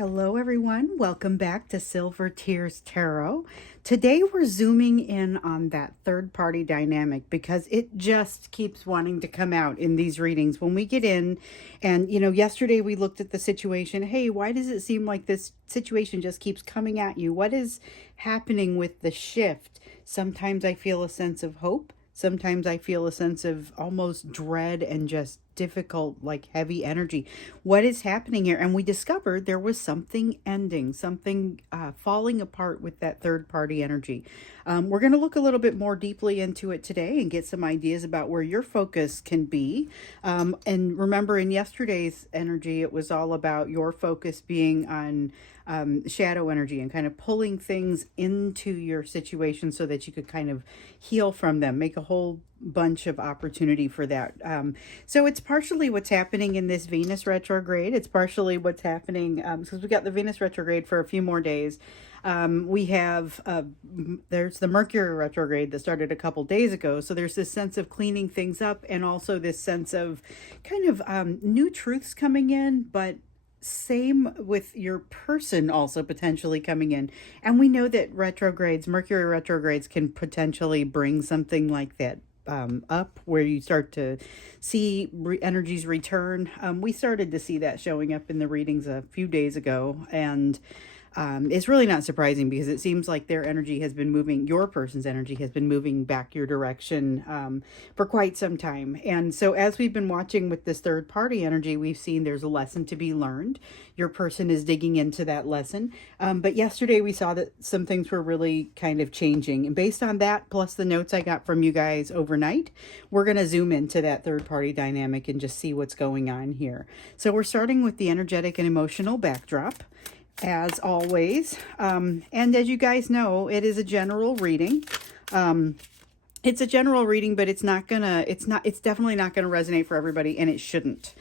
Hello everyone, welcome back to Silver Tears Tarot. Today we're zooming in on that third party dynamic because it just keeps wanting to come out in these readings. When we get in and, yesterday we looked at the situation. Hey, why does it seem like this situation just keeps coming at you? What is happening with the shift? Sometimes I feel a sense of hope. Sometimes I feel a sense of almost dread and just difficult, like heavy energy. What is happening here? And we discovered there was something ending, something falling apart with that third party energy. We're going to look a little bit more deeply into it today and get some ideas about where your focus can be. And remember, in yesterday's energy, it was all about your focus being on shadow energy and kind of pulling things into your situation so that you could kind of heal from them, make a whole bunch of opportunity for that. So it's partially what's happening in this Venus retrograde. It's partially what's happening because we got the Venus retrograde for a few more days. We have there's the Mercury retrograde that started a couple days ago. So there's this sense of cleaning things up and also this sense of kind of new truths coming in, but same with your person also potentially coming in. And we know that Mercury retrogrades can potentially bring something like that up where you start to see energies return. We started to see that showing up in the readings a few days ago, and it's really not surprising because it seems like their energy has been moving, your person's energy has been moving back your direction for quite some time. And so as we've been watching with this third party energy, we've seen there's a lesson to be learned. Your person is digging into that lesson. But yesterday we saw that some things were really kind of changing. And based on that, plus the notes I got from you guys overnight, we're going to zoom into that third party dynamic and just see what's going on here. So we're starting with the energetic and emotional backdrop, as always. And as you guys know, it is a general reading. It's a general reading, but it's definitely not gonna resonate for everybody, and it shouldn't.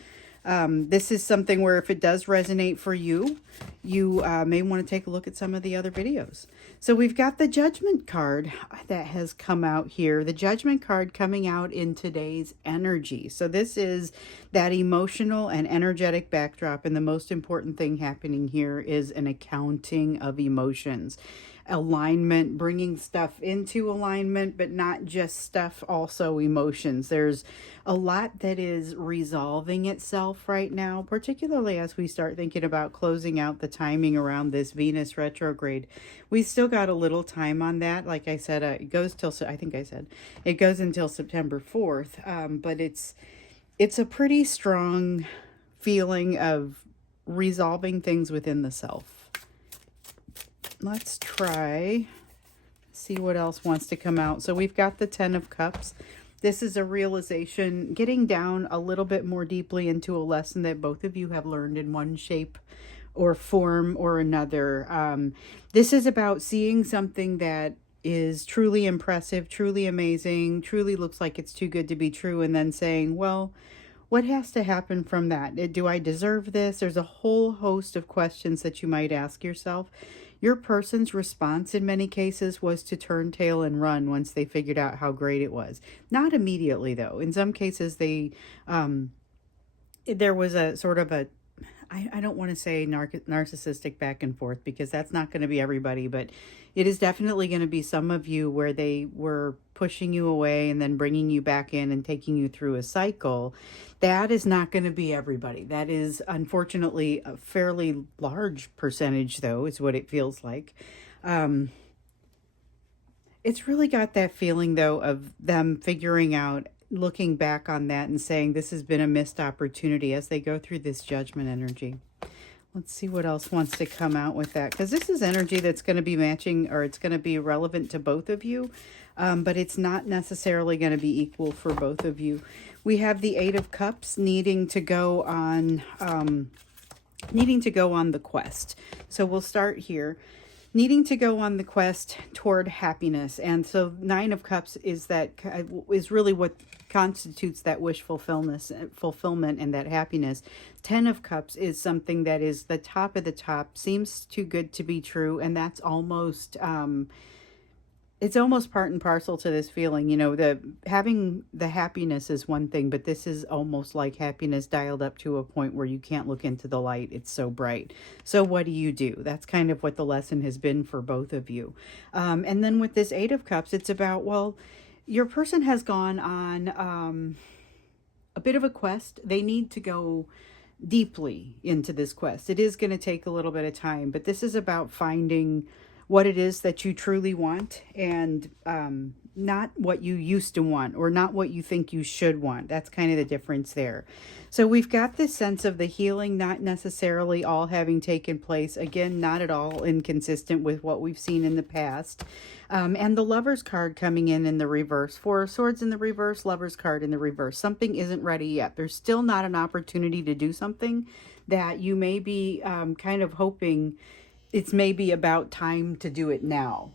This is something where if it does resonate for you, you may want to take a look at some of the other videos. So we've got the Judgment card that has come out here. The Judgment card coming out in today's energy. So this is that emotional and energetic backdrop. And the most important thing happening here is an accounting of emotions. Alignment, bringing stuff into alignment, but not just stuff, also emotions. There's a lot that is resolving itself right now, particularly as we start thinking about closing out the timing around this Venus retrograde. We still got a little time on that. Like I said, it goes till, I think I said, it goes until September 4th, but it's a pretty strong feeling of resolving things within the self. Let's try, see what else wants to come out. So we've got the 10 of Cups. This is a realization, getting down a little bit more deeply into a lesson that both of you have learned in one shape or form or another. This is about seeing something that is truly impressive, truly amazing, truly looks like it's too good to be true, and then saying, well, what has to happen from that? Do I deserve this? There's a whole host of questions that you might ask yourself. Your person's response in many cases was to turn tail and run once they figured out how great it was. Not immediately, though. In some cases, there was a sort of a, I don't want to say narcissistic back and forth because that's not going to be everybody, but it is definitely going to be some of you where they were pushing you away and then bringing you back in and taking you through a cycle. That is not going to be everybody. That is unfortunately a fairly large percentage, though, is what it feels like. It's really got that feeling, though, of them figuring out, looking back on that and saying this has been a missed opportunity as they go through this Judgment energy. Let's see what else wants to come out with that, because this is energy that's going to be matching, or it's going to be relevant to both of you, but it's not necessarily going to be equal for both of you. We have the 8 of Cups needing to go on the quest. So we'll start here. Needing to go on the quest toward happiness. And so 9 of Cups is really what constitutes that wish fulfillment and that happiness. 10 of Cups is something that is the top of the top, seems too good to be true, and that's almost it's almost part and parcel to this feeling. You know, the having the happiness is one thing, but this is almost like happiness dialed up to a point where you can't look into the light. It's so bright. So what do you do? That's kind of what the lesson has been for both of you. And then with this Eight of Cups, it's about, well, your person has gone on a bit of a quest. They need to go deeply into this quest. It is going to take a little bit of time, but this is about finding what it is that you truly want, and not what you used to want, or not what you think you should want. That's kind of the difference there. So we've got this sense of the healing not necessarily all having taken place. Again, not at all inconsistent with what we've seen in the past. And the Lover's card coming in the reverse. Four of Swords in the reverse, Lover's card in the reverse. Something isn't ready yet. There's still not an opportunity to do something that you may be kind of hoping it's maybe about time to do it now.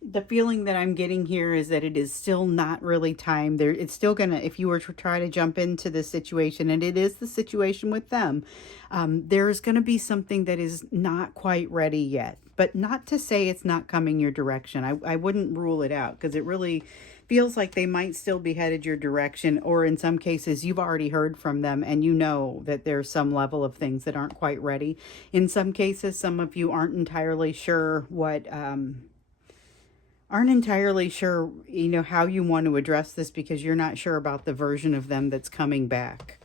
The feeling that I'm getting here is that it is still not really time. There, it's still gonna, if you were to try to jump into this situation, and it is the situation with them, there's gonna be something that is not quite ready yet. But not to say it's not coming your direction. I wouldn't rule it out, because it really feels like they might still be headed your direction, or in some cases you've already heard from them and you know that there's some level of things that aren't quite ready. In some cases, some of you aren't entirely sure you know, how you want to address this, because you're not sure about the version of them that's coming back.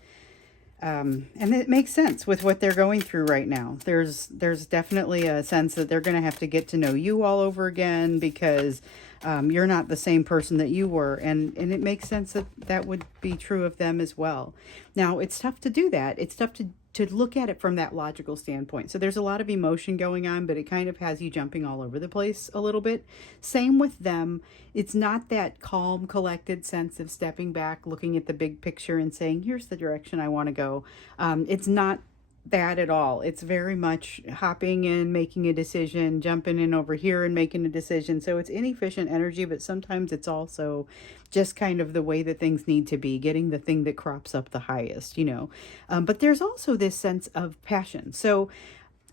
And it makes sense with what they're going through right now. There's definitely a sense that they're going to have to get to know you all over again, because you're not the same person that you were. And it makes sense that that would be true of them as well. Now, it's tough to do that. It's tough to look at it from that logical standpoint. So there's a lot of emotion going on, but it kind of has you jumping all over the place a little bit. Same with them. It's not that calm, collected sense of stepping back, looking at the big picture and saying, here's the direction I want to go. It's not that at all. It's very much hopping in, making a decision, jumping in over here and making a decision. So it's inefficient energy, but sometimes it's also just kind of the way that things need to be, getting the thing that crops up the highest, you know. But there's also this sense of passion. So,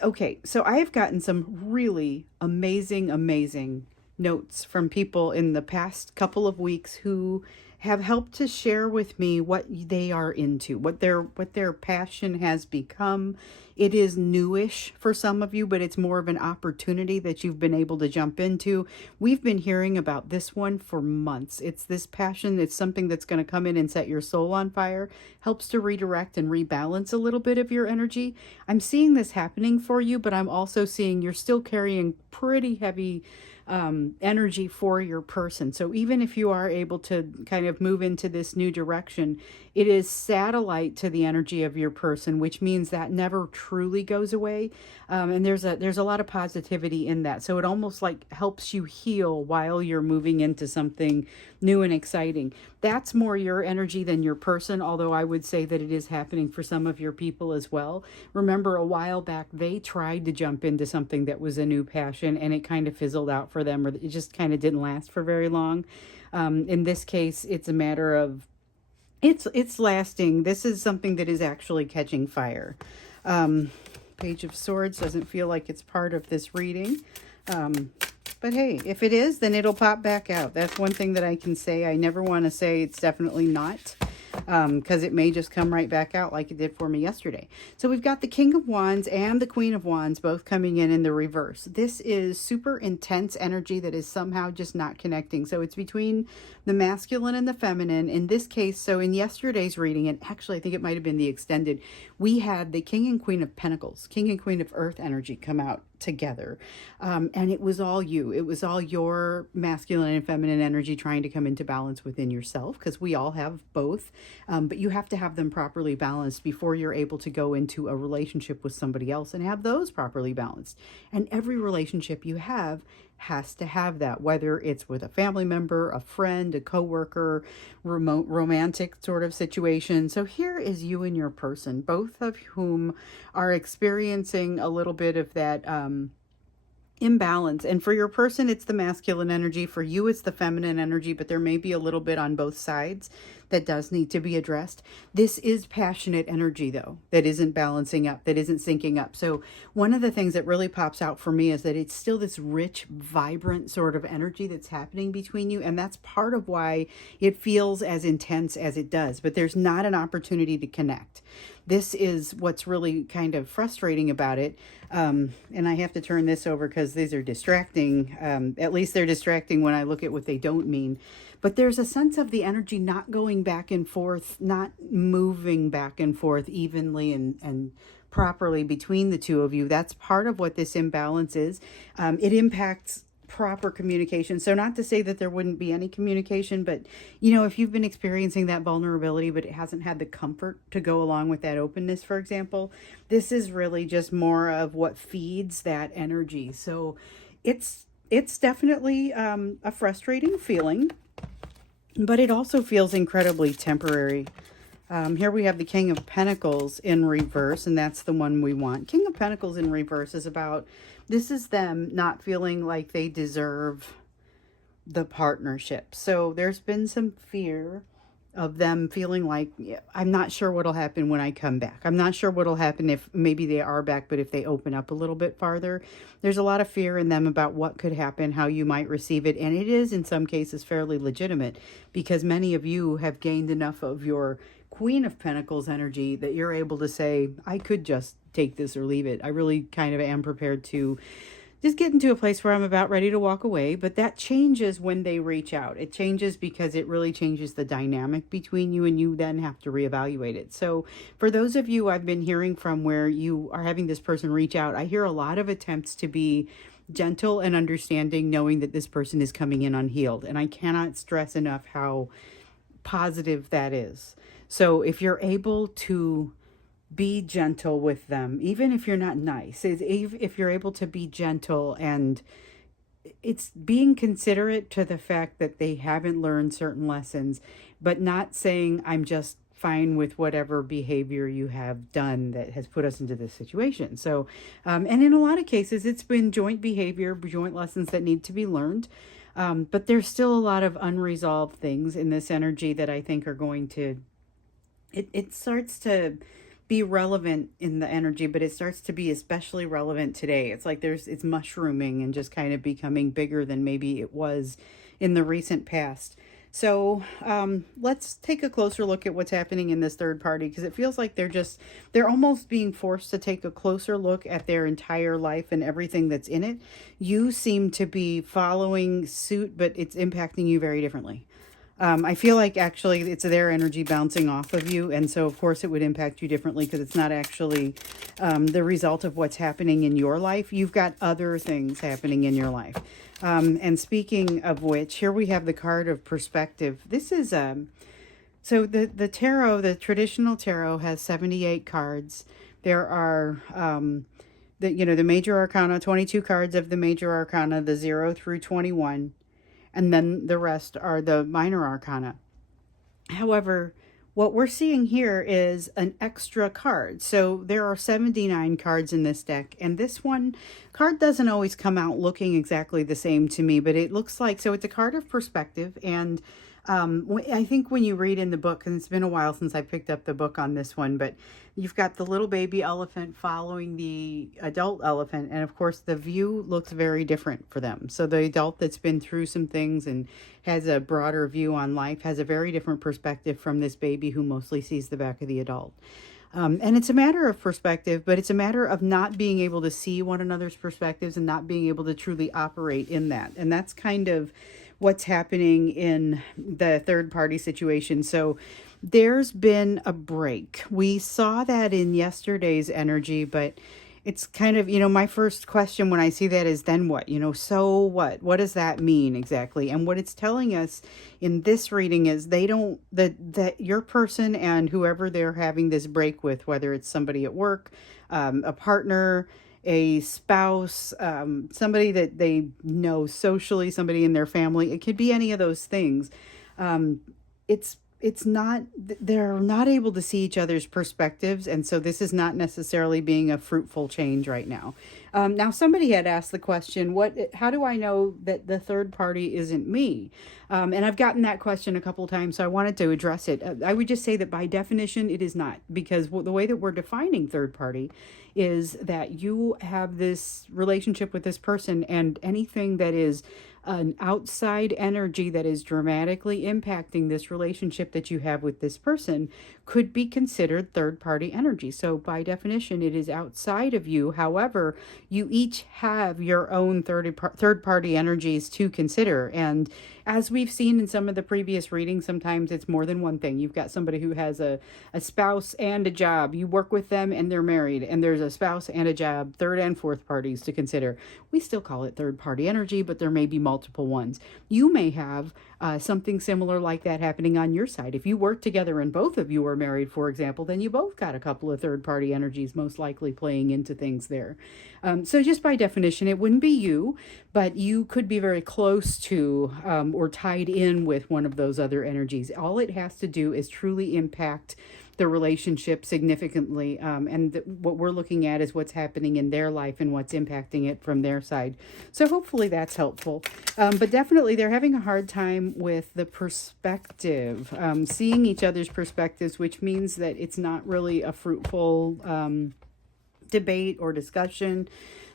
okay, so I have gotten some really amazing notes from people in the past couple of weeks who have helped to share with me what they are into, what their passion has become. It is newish for some of you, but it's more of an opportunity that you've been able to jump into. We've been hearing about this one for months. It's this passion. It's something that's going to come in and set your soul on fire, helps to redirect and rebalance a little bit of your energy. I'm seeing this happening for you, but I'm also seeing you're still carrying pretty heavy energy for your person. So even if you are able to kind of move into this new direction, it is satellite to the energy of your person, which means that never truly goes away. And there's a lot of positivity in that. So it almost like helps you heal while you're moving into something new and exciting. That's more your energy than your person, although I would say that it is happening for some of your people as well. Remember, a while back, they tried to jump into something that was a new passion, and it kind of fizzled out for them, or it just kind of didn't last for very long. In this case, it's a matter of it's lasting. This is something that is actually catching fire. Page of Swords doesn't feel like it's part of this reading. But hey, if it is, then it'll pop back out. That's one thing that I can say. I never want to say it's definitely not, because it may just come right back out like it did for me yesterday. So we've got the King of Wands and the Queen of Wands both coming in the reverse. This is super intense energy that is somehow just not connecting. So it's between the masculine and the feminine in this case. So in yesterday's reading, and actually I think it might have been the extended, we had the King and Queen of Pentacles, King and Queen of Earth energy come out together. And it was all you. It was all your masculine and feminine energy trying to come into balance within yourself, because we all have both. But you have to have them properly balanced before you're able to go into a relationship with somebody else and have those properly balanced. And every relationship you have has to have that, whether it's with a family member, a friend, a coworker, remote romantic sort of situation. So here is you and your person, both of whom are experiencing a little bit of that imbalance. And for your person, it's the masculine energy. For you, it's the feminine energy, but there may be a little bit on both sides. that does need to be addressed. This is passionate energy, though, that isn't balancing up, that isn't syncing up. So one of the things that really pops out for me is that it's still this rich, vibrant sort of energy that's happening between you. And that's part of why it feels as intense as it does. But there's not an opportunity to connect. This is what's really kind of frustrating about it. And I have to turn this over because these are distracting. At least they're distracting when I look at what they don't mean. But there's a sense of the energy not going back and forth, not moving back and forth evenly and properly between the two of you. That's part of what this imbalance is. It impacts proper communication. So not to say that there wouldn't be any communication, but if you've been experiencing that vulnerability, but it hasn't had the comfort to go along with that openness, for example, this is really just more of what feeds that energy. So it's definitely a frustrating feeling, but it also feels incredibly temporary. Here we have the King of Pentacles in reverse, and that's the one we want. King of Pentacles in reverse is about, this is them not feeling like they deserve the partnership. So there's been some fear of them feeling like, I'm not sure what'll happen when I come back. I'm not sure what'll happen if maybe they are back, but if they open up a little bit farther. There's a lot of fear in them about what could happen, how you might receive it. And it is in some cases fairly legitimate, because many of you have gained enough of your Queen of Pentacles energy that you're able to say, I could just take this or leave it. I really kind of am prepared to just get into a place where I'm about ready to walk away. But that changes when they reach out. It changes because it really changes the dynamic between you, and you then have to reevaluate it. So for those of you I've been hearing from where you are having this person reach out, I hear a lot of attempts to be gentle and understanding, knowing that this person is coming in unhealed. And I cannot stress enough how positive that is. So if you're able to be gentle with them, even if you're not nice, if you're able to be gentle, and it's being considerate to the fact that they haven't learned certain lessons, but not saying I'm just fine with whatever behavior you have done that has put us into this situation. So, and in a lot of cases, it's been joint behavior, joint lessons that need to be learned. But there's still a lot of unresolved things in this energy that I think are going to, it starts to be relevant in the energy, but it starts to be especially relevant today. It's like it's mushrooming and just kind of becoming bigger than maybe it was in the recent past. So let's take a closer look at what's happening in this third party, because it feels like they're almost being forced to take a closer look at their entire life and everything that's in it. You seem to be following suit, but it's impacting you very differently. I feel like actually it's their energy bouncing off of you. And so, of course, it would impact you differently because it's not actually the result of what's happening in your life. You've got other things happening in your life. And speaking of which, here we have the card of perspective. This is, so the tarot, the traditional tarot has 78 cards. There are, the major arcana, 22 cards of the major arcana, the 0 through 21. And then the rest are the minor arcana. However, what we're seeing here is an extra card. So there are 79 cards in this deck. And this one card doesn't always come out looking exactly the same to me, but it looks like, so it's a card of perspective. And I think when you read in the book, and it's been a while since I picked up the book on this one, but you've got the little baby elephant following the adult elephant. And of course, the view looks very different for them. So the adult that's been through some things and has a broader view on life has a very different perspective from this baby who mostly sees the back of the adult. And it's a matter of perspective, but it's a matter of not being able to see one another's perspectives and not being able to truly operate in that. And that's kind of what's happening in the third party situation. So there's been a break. We saw that in yesterday's energy, but it's kind of, my first question when I see that is, then what? So what? What does that mean exactly? And what it's telling us in this reading is that your person and whoever they're having this break with, whether it's somebody at work, a partner, a spouse, somebody that they know socially, somebody in their family, it could be any of those things. It's it's not, they're not able to see each other's perspectives. And so this is not necessarily being a fruitful change right now. Now, somebody had asked the question, how do I know that the third party isn't me? And I've gotten that question a couple times, so I wanted to address it. I would just say that by definition, it is not, because the way that we're defining third party is that you have this relationship with this person, and anything that is an outside energy that is dramatically impacting this relationship that you have with this person could be considered third party energy. So by definition, it is outside of you. However, you each have your own third party energies to consider. And as we've seen in some of the previous readings, sometimes it's more than one thing. You've got somebody who has a spouse and a job. You work with them and they're married, and there's a spouse and a job, third and fourth parties to consider. We still call it third party energy, but there may be multiple ones. You may have something similar like that happening on your side. If you work together and both of you are married, for example, then you both got a couple of third party energies most likely playing into things there. So just by definition, it wouldn't be you, but you could be very close to or tied in with one of those other energies. All it has to do is truly impact the relationship significantly. And what we're looking at is what's happening in their life and what's impacting it from their side. So hopefully that's helpful. But definitely they're having a hard time with the perspective, seeing each other's perspectives, which means that it's not really a fruitful debate or discussion.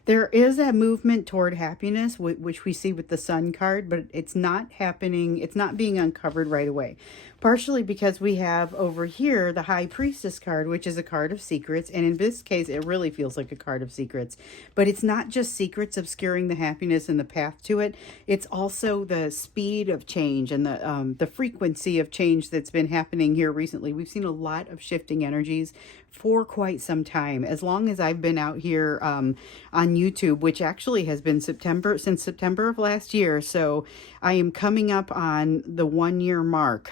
There is a movement toward happiness, which we see with the Sun card, but it's not happening. It's not being uncovered right away. Partially because we have over here the High Priestess card, which is a card of secrets. And in this case, it really feels like a card of secrets. But it's not just secrets obscuring the happiness and the path to it. It's also the speed of change and the frequency of change that's been happening here recently. We've seen a lot of shifting energies for quite some time. As long as I've been out here on YouTube, which actually has been since September of last year. So I am coming up on the 1 year mark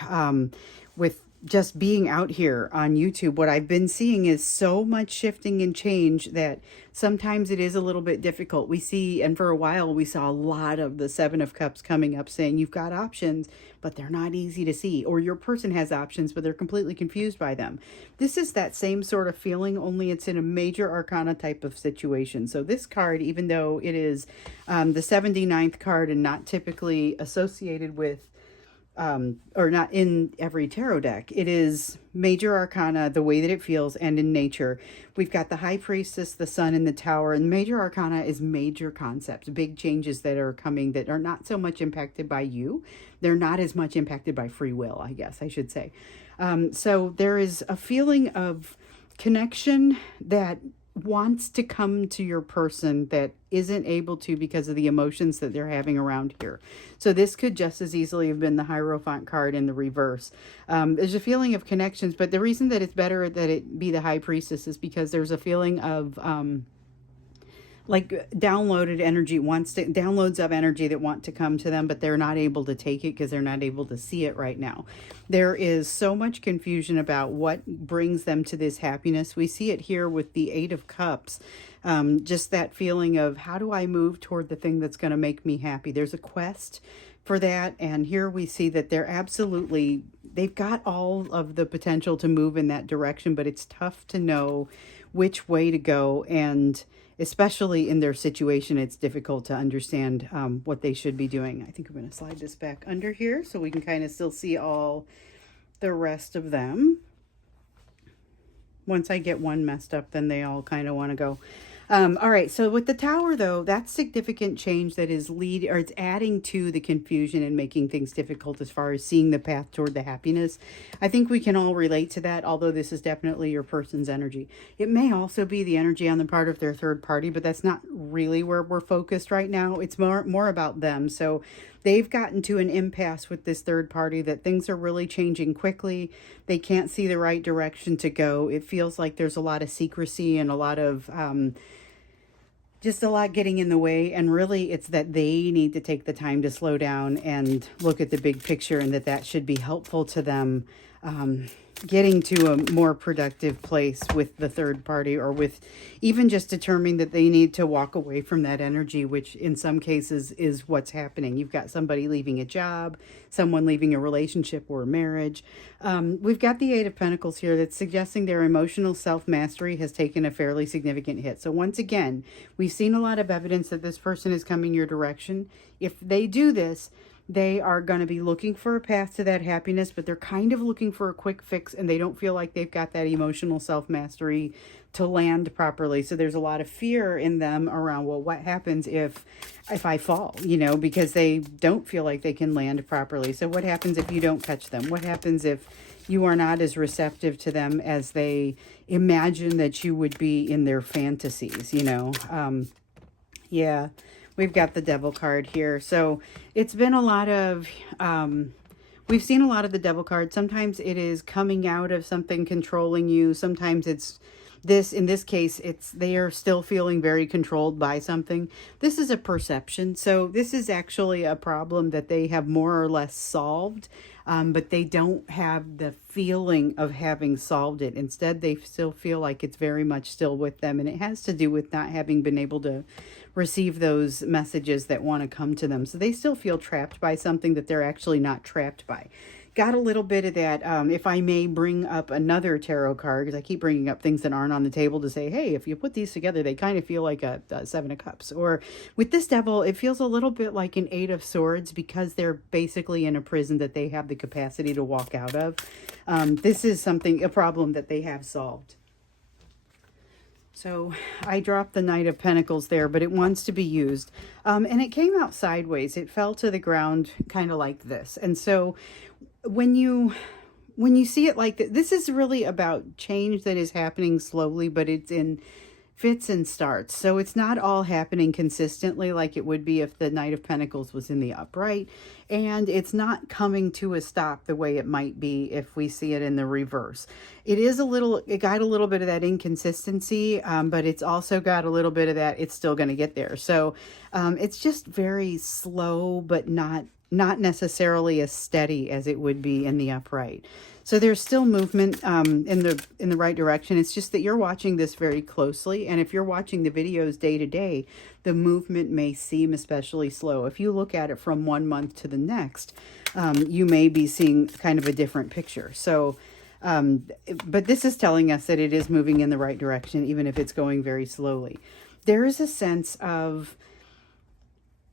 with just being out here on YouTube. What I've been seeing is so much shifting and change that sometimes it is a little bit difficult. We see, and for a while we saw a lot of the Seven of Cups coming up saying you've got options, but they're not easy to see. Or your person has options, but they're completely confused by them. This is that same sort of feeling, only it's in a major arcana type of situation. So this card, even though it is the 79th card and not typically associated with or not in every tarot deck, it is major arcana the way that it feels and in nature. We've got the High Priestess, the Sun, and the Tower, and major arcana is major concepts, big changes that are coming that are not so much impacted by you. They're not as much impacted by free will, I guess I should say. So there is a feeling of connection that wants to come to your person that isn't able to because of the emotions that they're having around here. So this could just as easily have been the Hierophant card in the reverse. There's a feeling of connections, but the reason that it's better that it be the High Priestess is because there's a feeling of like downloaded energy, downloads of energy that want to come to them, but they're not able to take it because they're not able to see it right now. There is so much confusion about what brings them to this happiness. We see it here with the Eight of Cups. Just that feeling of how do I move toward the thing that's going to make me happy? There's a quest for that. And here we see that they've got all of the potential to move in that direction, but it's tough to know which way to go. And especially in their situation, it's difficult to understand what they should be doing. I think I'm going to slide this back under here so we can kind of still see all the rest of them. Once I get one messed up, then they all kind of want to go. All right, so with the Tower, though, that's significant change that is it's adding to the confusion and making things difficult as far as seeing the path toward the happiness. I think we can all relate to that, although this is definitely your person's energy. It may also be the energy on the part of their third party, but that's not really where we're focused right now. It's more about them. So they've gotten to an impasse with this third party that things are really changing quickly. They can't see the right direction to go. It feels like there's a lot of secrecy and a lot of just a lot getting in the way. And really it's that they need to take the time to slow down and look at the big picture, and that should be helpful to them getting to a more productive place with the third party, or with even just determining that they need to walk away from that energy, which in some cases is what's happening. You've got somebody leaving a job, someone leaving a relationship or a marriage. We've got the Eight of Pentacles here that's suggesting their emotional self-mastery has taken a fairly significant hit. So once again, we've seen a lot of evidence that this person is coming your direction. If they do this, they are going to be looking for a path to that happiness, but they're kind of looking for a quick fix, and they don't feel like they've got that emotional self-mastery to land properly. So there's a lot of fear in them around, well, what happens if I fall, because they don't feel like they can land properly. So what happens if you don't catch them? What happens if you are not as receptive to them as they imagine that you would be in their fantasies, yeah. We've got the Devil card here. So it's been a lot of, we've seen a lot of the Devil card. Sometimes it is coming out of something controlling you. Sometimes it's this, in this case, they are still feeling very controlled by something. This is a perception. So this is actually a problem that they have more or less solved, but they don't have the feeling of having solved it. Instead, they still feel like it's very much still with them. And it has to do with not having been able to receive those messages that want to come to them. So they still feel trapped by something that they're actually not trapped by. Got a little bit of that. If I may bring up another tarot card, because I keep bringing up things that aren't on the table to say, hey, if you put these together, they kind of feel like a Seven of Cups. Or with this Devil, it feels a little bit like an Eight of Swords, because they're basically in a prison that they have the capacity to walk out of. This is a problem that they have solved. So I dropped the Knight of Pentacles there, but it wants to be used. And it came out sideways. It fell to the ground kind of like this. And so when you see it like this is really about change that is happening slowly, but it's in fits and starts. So it's not all happening consistently like it would be if the Knight of Pentacles was in the upright. And it's not coming to a stop the way it might be if we see it in the reverse. It got a little bit of that inconsistency, but it's also got a little bit of that it's still going to get there. So it's just very slow, but not necessarily as steady as it would be in the upright. So there's still movement in the right direction. It's just that you're watching this very closely. And if you're watching the videos day to day, the movement may seem especially slow. If you look at it from 1 month to the next, you may be seeing kind of a different picture. So, but this is telling us that it is moving in the right direction, even if it's going very slowly. There is a sense of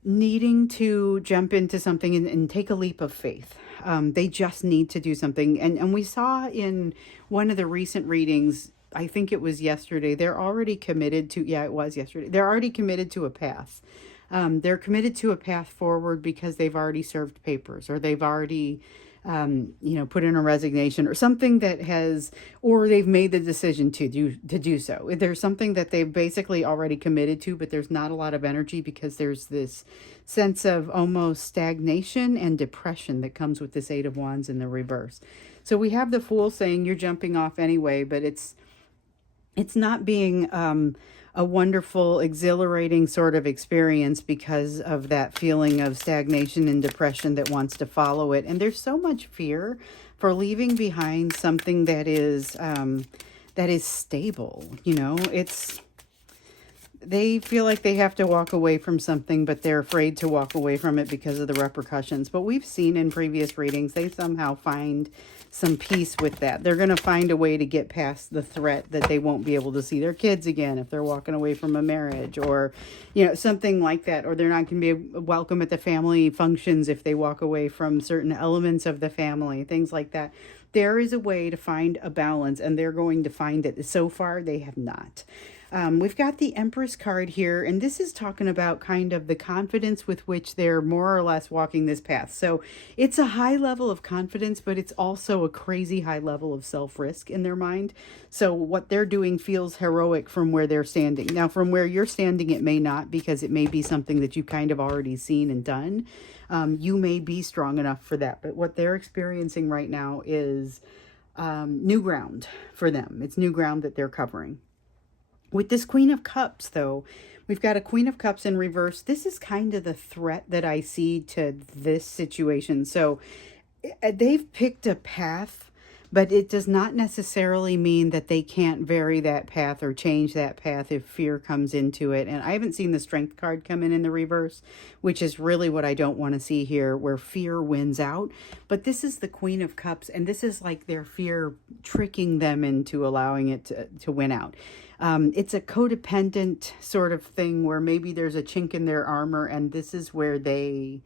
needing to jump into something and take a leap of faith. They just need to do something. And we saw in one of the recent readings, I think it was yesterday, they're already committed to, yeah, it was yesterday. They're already committed to a path. They're committed to a path forward because they've already served papers, or they've already, put in a resignation or something that has, or they've made the decision to do so. There's something that they've basically already committed to, but there's not a lot of energy because there's this sense of almost stagnation and depression that comes with this Eight of Wands in the reverse. So we have the Fool saying you're jumping off anyway, but it's not being a wonderful, exhilarating sort of experience because of that feeling of stagnation and depression that wants to follow it. And there's so much fear for leaving behind something that is stable. They feel like they have to walk away from something, but they're afraid to walk away from it because of the repercussions. But we've seen in previous readings, they somehow find some peace with that. They're going to find a way to get past the threat that they won't be able to see their kids again if they're walking away from a marriage, or, something like that. Or they're not going to be welcome at the family functions if they walk away from certain elements of the family, things like that. There is a way to find a balance, and they're going to find it. So far, they have not. We've got the Empress card here, and this is talking about kind of the confidence with which they're more or less walking this path. So it's a high level of confidence, but it's also a crazy high level of self-risk in their mind. So what they're doing feels heroic from where they're standing. Now, from where you're standing, it may not, because it may be something that you've kind of already seen and done. You may be strong enough for that, but what they're experiencing right now is new ground for them. It's new ground that they're covering. With this Queen of Cups, though, we've got a Queen of Cups in reverse. This is kind of the threat that I see to this situation. So they've picked a path, But it does not necessarily mean that they can't vary that path or change that path if fear comes into it. And I haven't seen the strength card come in the reverse, which is really what I don't want to see here, where fear wins out. But this is the Queen of Cups, and this is like their fear tricking them into allowing it to win out. It's a codependent sort of thing where maybe there's a chink in their armor, and this is where they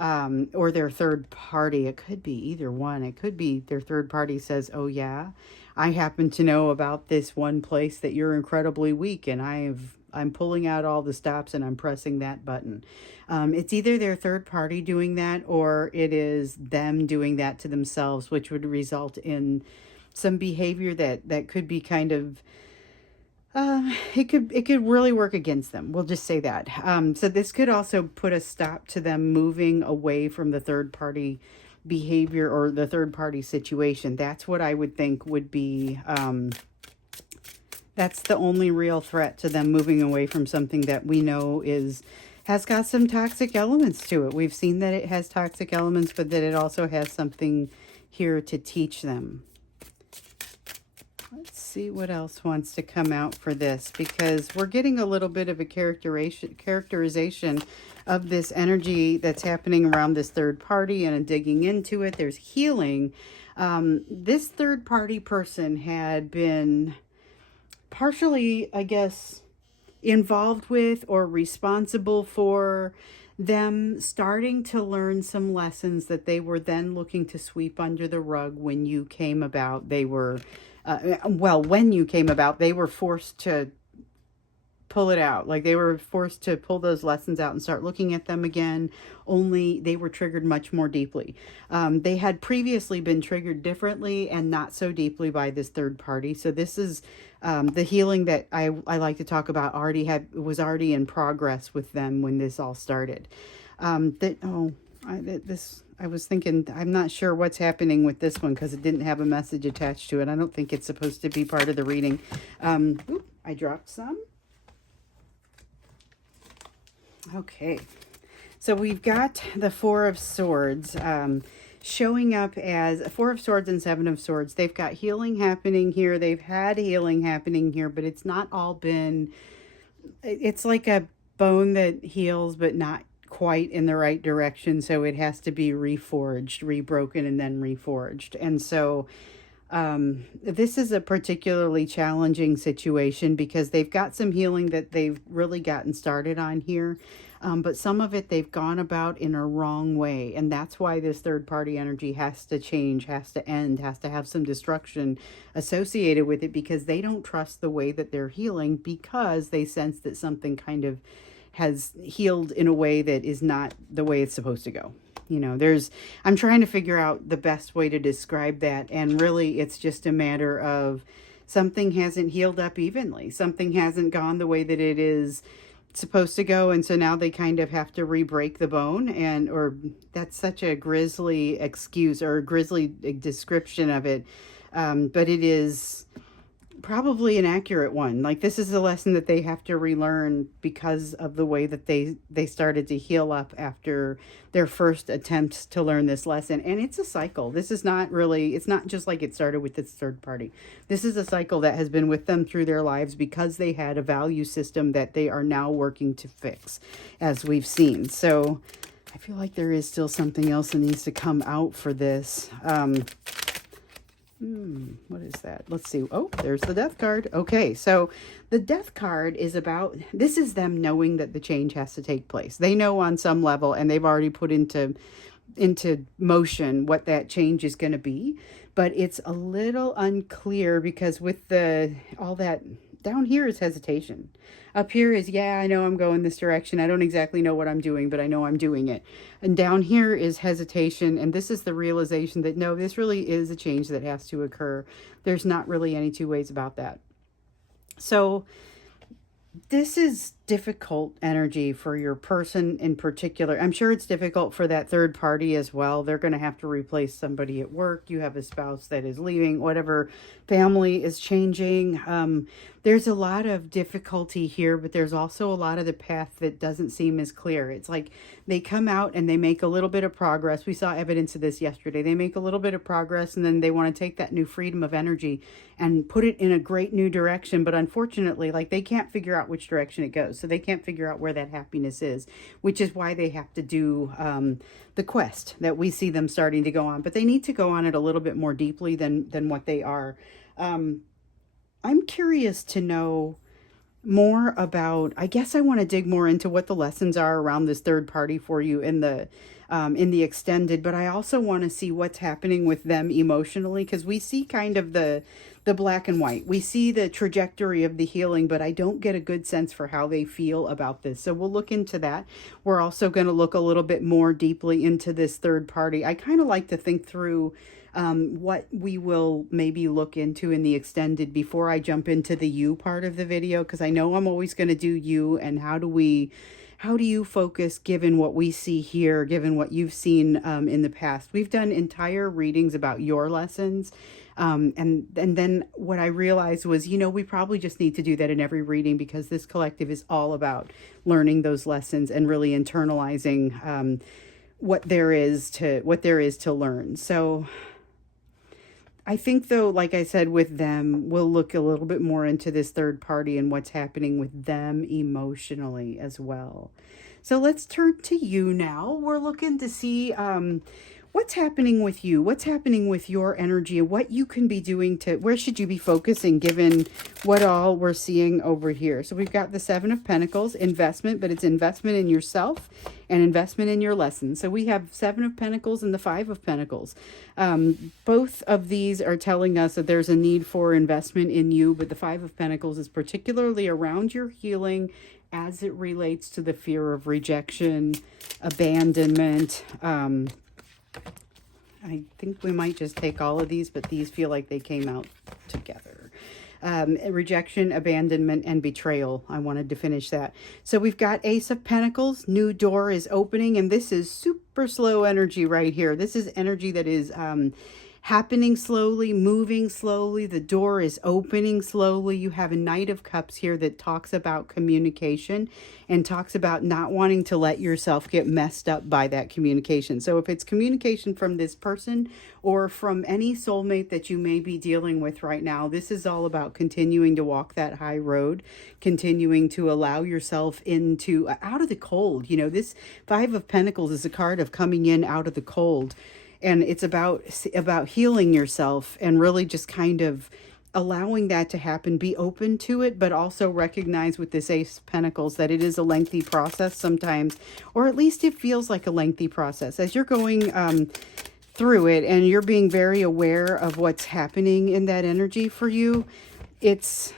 or their third party. It could be either one. It could be their third party says, oh yeah, I happen to know about this one place that you're incredibly weak, and I'm pulling out all the stops and I'm pressing that button. It's either their third party doing that, or it is them doing that to themselves, which would result in some behavior that could be kind of it could really work against them. We'll just say that. So this could also put a stop to them moving away from the third party behavior or the third party situation. That's what I would think would be, that's the only real threat to them moving away from something that we know has got some toxic elements to it. We've seen that it has toxic elements, but that it also has something here to teach them. Let's see what else wants to come out for this, because we're getting a little bit of a characterization of this energy that's happening around this third party and digging into it. There's healing. This third party person had been partially, I guess, involved with or responsible for them starting to learn some lessons that they were then looking to sweep under the rug when you came about. They were when you came about, they were forced to pull it out. Like, they were forced to pull those lessons out and start looking at them again, only they were triggered much more deeply. They had previously been triggered differently and not so deeply by this third party. So this is the healing that I like to talk about was already in progress with them when this all started. I was thinking, I'm not sure what's happening with this one because it didn't have a message attached to it. I don't think it's supposed to be part of the reading. I dropped some. Okay, so we've got the Four of Swords showing up as Four of Swords and Seven of Swords. They've got healing happening here. They've had healing happening here, but it's not all been, it's like a bone that heals, but not quite in the right direction. So it has to be reforged, rebroken, and then reforged. And so this is a particularly challenging situation because they've got some healing that they've really gotten started on here. But some of it they've gone about in a wrong way. And that's why this third party energy has to change, has to end, has to have some destruction associated with it, because they don't trust the way that they're healing, because they sense that something kind of has healed in a way that is not the way it's supposed to go. You know, I'm trying to figure out the best way to describe that. And really, it's just a matter of something hasn't healed up evenly. Something hasn't gone the way that it is supposed to go. And so now they kind of have to re-break the bone. Or that's such a grisly excuse or a grisly description of it. But it is probably an accurate one. Like, this is a lesson that they have to relearn because of the way that they started to heal up after their first attempts to learn this lesson. And it's a cycle. This is not really, it's not just like it started with this third party. This is a cycle that has been with them through their lives because they had a value system that they are now working to fix, as we've seen. So I feel like there is still something else that needs to come out for this. What is that? Let's see. Oh, there's the Death card. Okay, so the Death card is about, this is them knowing that the change has to take place. They know on some level, and they've already put into motion what that change is going to be. But it's a little unclear because with all that down here is hesitation. Up here is, yeah, I know I'm going this direction. I don't exactly know what I'm doing, but I know I'm doing it. And down here is hesitation. And this is the realization that, no, this really is a change that has to occur. There's not really any two ways about that. So This is difficult energy for your person in particular. I'm sure it's difficult for that third party as well. They're going to have to replace somebody at work. You have a spouse that is leaving, whatever, family is changing. There's a lot of difficulty here, but there's also a lot of the path that doesn't seem as clear. It's like they come out and they make a little bit of progress. We saw evidence of this yesterday. They make a little bit of progress and then they want to take that new freedom of energy and put it in a great new direction. But unfortunately, like, they can't figure out which direction it goes. So they can't figure out where that happiness is, which is why they have to do the quest that we see them starting to go on. But they need to go on it a little bit more deeply than what they are. I'm curious to know more about, I guess I want to dig more into what the lessons are around this third party for you in the extended, but I also want to see what's happening with them emotionally, because we see kind of the black and white. We see the trajectory of the healing, but I don't get a good sense for how they feel about this. So we'll look into that. We're also going to look a little bit more deeply into this third party. I kind of like to think through what we will maybe look into in the extended before I jump into the you part of the video, because I know I'm always going to do you, and how do you focus given what we see here, given what you've seen in the past. We've done entire readings about your lessons. And then what I realized was, we probably just need to do that in every reading, because this collective is all about learning those lessons and really internalizing what there is to learn. So I think, though, like I said, with them, we'll look a little bit more into this third party and what's happening with them emotionally as well. So let's turn to you now. We're looking to see what's happening with you, what's happening with your energy, and what you can be doing where should you be focusing given what all we're seeing over here. So we've got the Seven of Pentacles, investment, but it's investment in yourself and investment in your lessons. So we have Seven of Pentacles and the Five of Pentacles. Both of these are telling us that there's a need for investment in you, but the Five of Pentacles is particularly around your healing as it relates to the fear of rejection, abandonment. I think we might just take all of these, but these feel like they came out together. Rejection, abandonment, and betrayal. I wanted to finish that. So we've got Ace of Pentacles, new door is opening, and this is super slow energy right here. This is energy that is happening slowly, moving slowly. The door is opening slowly. You have a Knight of Cups here that talks about communication and talks about not wanting to let yourself get messed up by that communication. So if it's communication from this person or from any soulmate that you may be dealing with right now, this is all about continuing to walk that high road, continuing to allow yourself out of the cold. This Five of Pentacles is a card of coming in out of the cold. And it's about healing yourself and really just kind of allowing that to happen. Be open to it, but also recognize with this Ace of Pentacles that it is a lengthy process sometimes, or at least it feels like a lengthy process. As you're going through it and you're being very aware of what's happening in that energy for you, it's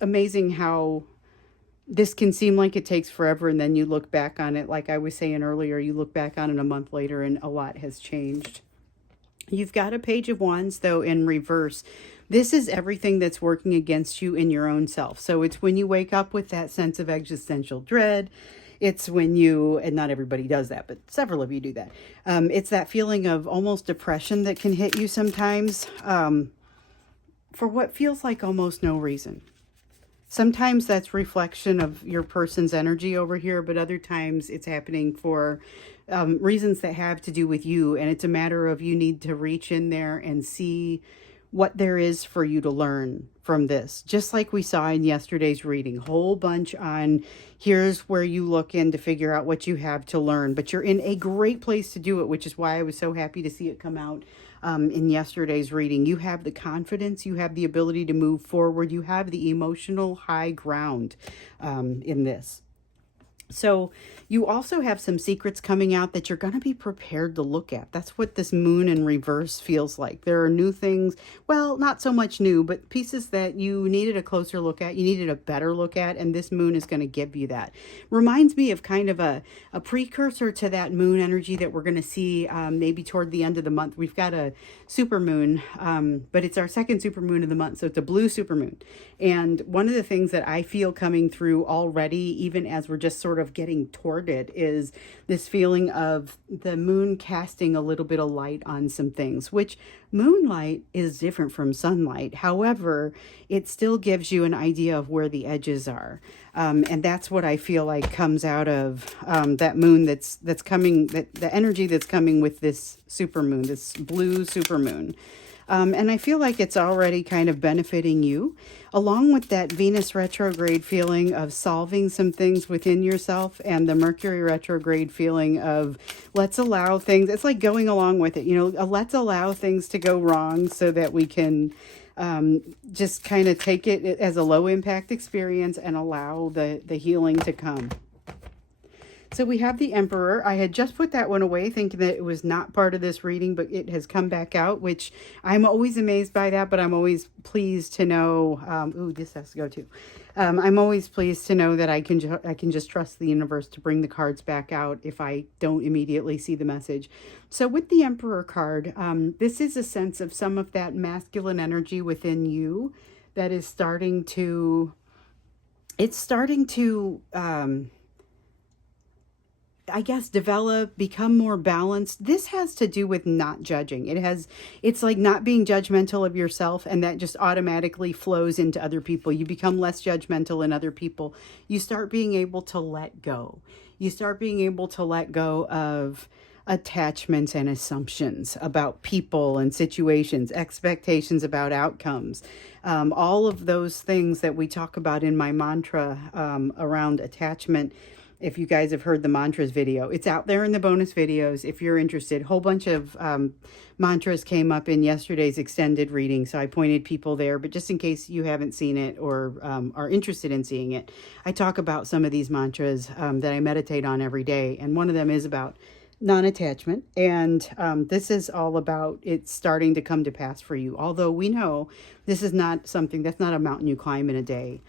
amazing how this can seem like it takes forever, and then you look back on it, like I was saying earlier, you look back on it a month later and a lot has changed. You've got a Page of Wands, though, in reverse. This is everything that's working against you in your own self. So it's when you wake up with that sense of existential dread. It's when and not everybody does that, but several of you do that. It's that feeling of almost depression that can hit you sometimes for what feels like almost no reason. Sometimes that's reflection of your person's energy over here, but other times it's happening for reasons that have to do with you. And it's a matter of you need to reach in there and see what there is for you to learn from this. Just like we saw in yesterday's reading, whole bunch on here's where you look in to figure out what you have to learn. But you're in a great place to do it, which is why I was so happy to see it come out in yesterday's reading. You have the confidence, you have the ability to move forward, you have the emotional high ground in this. So you also have some secrets coming out that you're going to be prepared to look at. That's what this moon in reverse feels like. There are new things, well, not so much new, but pieces that you needed a closer look at, you needed a better look at, and this moon is going to give you that. Reminds me of kind of a precursor to that moon energy that we're going to see maybe toward the end of the month. We've got a super moon, but it's our second super moon of the month, so it's a blue super moon. And one of the things that I feel coming through already, even as we're just sort of getting toward it, is this feeling of the moon casting a little bit of light on some things, which moonlight is different from sunlight. However, it still gives you an idea of where the edges are. And that's what I feel like comes out of that moon that's coming, that the energy that's coming with this super moon, this blue super moon. And I feel like it's already kind of benefiting you, along with that Venus retrograde feeling of solving some things within yourself, and the Mercury retrograde feeling of let's allow things. It's like going along with it, let's allow things to go wrong so that we can just kind of take it as a low impact experience and allow the healing to come. So we have the Emperor. I had just put that one away thinking that it was not part of this reading, but it has come back out, which I'm always amazed by that, but I'm always pleased to know, ooh, this has to go too. I'm always pleased to know that I can just trust the universe to bring the cards back out if I don't immediately see the message. So with the Emperor card, this is a sense of some of that masculine energy within you that is starting to, I guess, develop, become more balanced. This has to do with not judging. It's like not being judgmental of yourself, and that just automatically flows into other people. You become less judgmental in other people. You start being able to let go. You start being able to let go of attachments and assumptions about people and situations, expectations about outcomes. All of those things that we talk about in my mantra around attachment. If you guys have heard the mantras video, it's out there in the bonus videos if you're interested. A whole bunch of mantras came up in yesterday's extended reading, so I pointed people there. But just in case you haven't seen it or are interested in seeing it, I talk about some of these mantras that I meditate on every day, and one of them is about non-attachment, and this is all about it starting to come to pass for you. Although we know this is not something, that's not a mountain you climb in a day.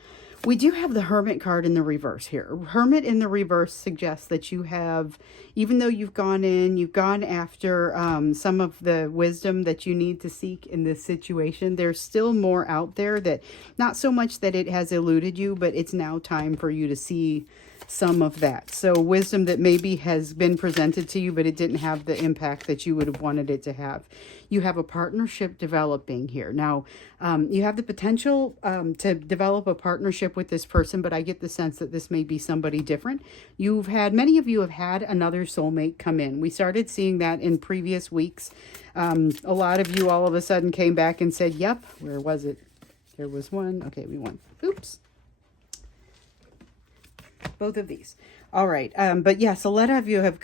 We do have the Hermit card in the reverse here. Hermit in the reverse suggests that you have, even though you've gone after some of the wisdom that you need to seek in this situation, there's still more out there, that not so much that it has eluded you, but it's now time for you to see some of that. So wisdom that maybe has been presented to you, but it didn't have the impact that you would have wanted it to have. You have a partnership developing here. Now, you have the potential to develop a partnership with this person, but I get the sense that this may be somebody different. Many of you have had another soulmate come in. We started seeing that in previous weeks. A lot of you all of a sudden came back and said, yep, where was it? There was one. Okay, we won. Oops. Both of these. All right. But yes, a lot of you have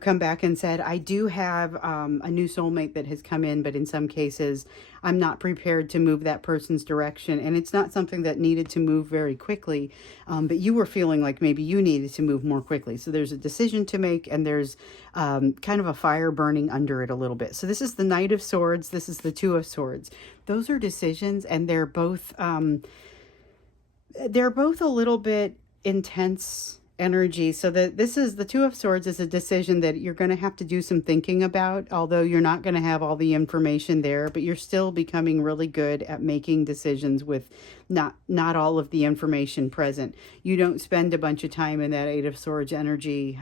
come back and said, I do have a new soulmate that has come in, but in some cases, I'm not prepared to move that person's direction. And it's not something that needed to move very quickly, but you were feeling like maybe you needed to move more quickly. So there's a decision to make, and there's kind of a fire burning under it a little bit. So this is the Knight of Swords. This is the Two of Swords. Those are decisions, and they're both a little bit intense energy. So this is the Two of Swords is a decision that you're going to have to do some thinking about, although you're not going to have all the information there, but you're still becoming really good at making decisions with not all of the information present. You don't spend a bunch of time in that Eight of Swords energy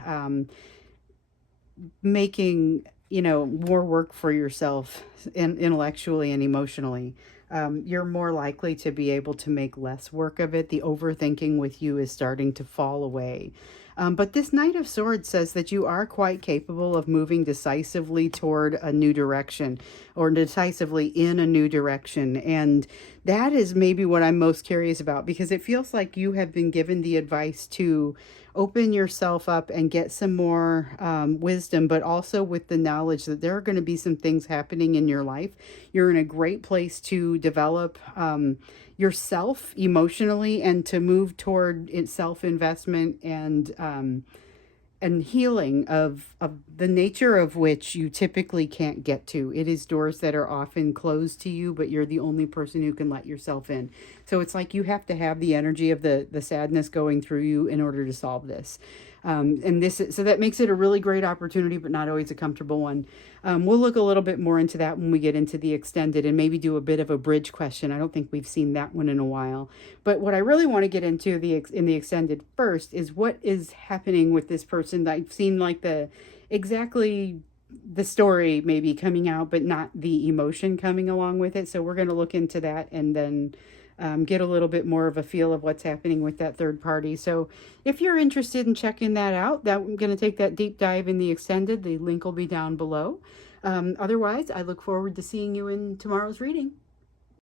making more work for yourself intellectually and emotionally. You're more likely to be able to make less work of it. The overthinking with you is starting to fall away. But this Knight of Swords says that you are quite capable of moving decisively toward a new direction, or decisively in a new direction. And that is maybe what I'm most curious about, because it feels like you have been given the advice to open yourself up and get some more wisdom, but also with the knowledge that there are going to be some things happening in your life. You're in a great place to develop yourself emotionally and to move toward self investment and healing of the nature of which you typically can't get to. It is doors that are often closed to you, but you're the only person who can let yourself in. So it's like you have to have the energy of the sadness going through you in order to solve this. So that makes it a really great opportunity, but not always a comfortable one. We'll look a little bit more into that when we get into the extended and maybe do a bit of a bridge question. I don't think we've seen that one in a while. But what I really want to get into in the extended first is what is happening with this person. I've seen like exactly the story maybe coming out, but not the emotion coming along with it. So we're going to look into that and then get a little bit more of a feel of what's happening with that third party. So if you're interested in checking that out, I'm going to take that deep dive in the extended. The link will be down below. Otherwise, I look forward to seeing you in tomorrow's reading.